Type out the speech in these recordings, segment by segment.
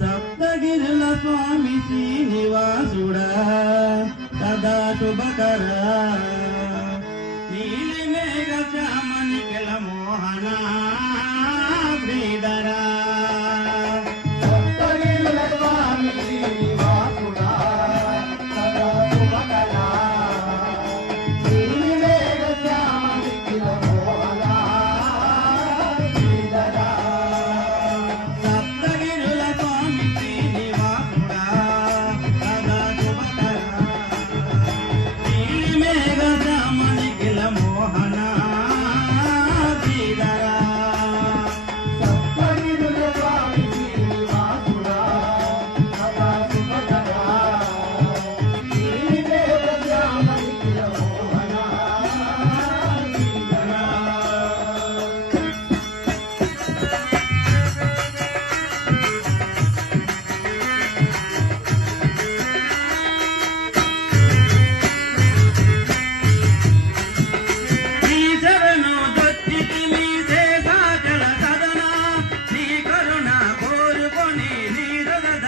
సప్తగిరుల స్వామి శ్రీనివాసుడా సదా శుభకరా నీలి మేఘ శ్యామని కిల మోహనా శ్రీధరా.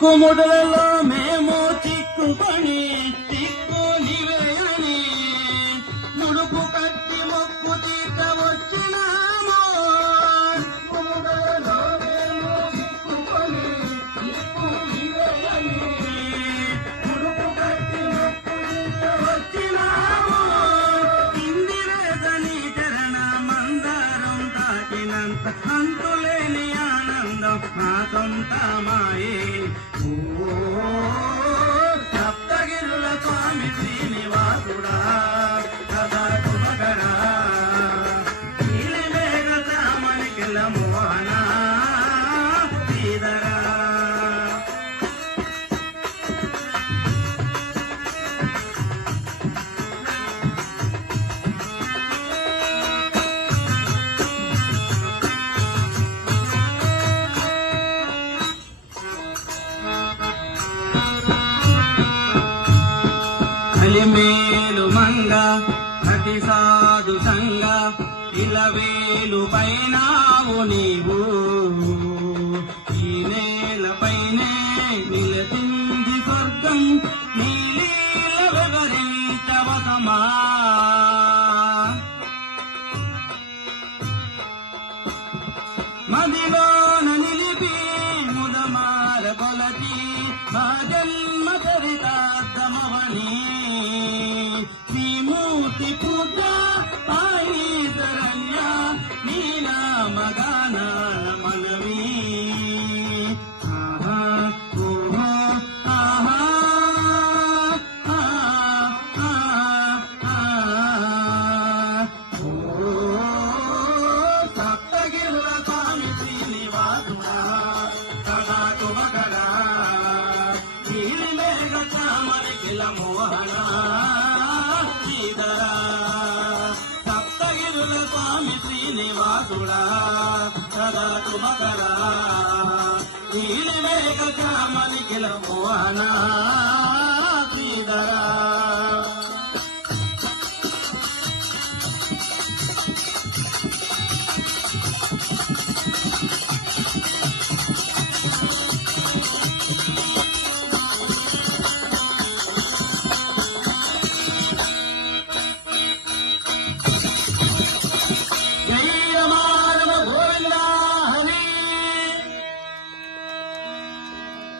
Come on, la. దాటినంత అంతులేని ఆనందం నా సొంత మాయే. సప్తగిరుల స్వామి శ్రీనివాసుడా కదా కుమగరా నీలి మేఘ మోహనా కలిమేలు మంగ ప్రతి సాధు సంగ ఇలవేలు పైనావు నీవు. నా జన్మ చరితార్థమవళి నీ మూర్తి పూజ ఆయి శరణ్య నీ మనకిల మోహన శ్రీధరా సప్తగిరుల స్వామి శ్రీనివాసుడా సదా తుమకరా నీలి మేఘ మనకిల మోహనా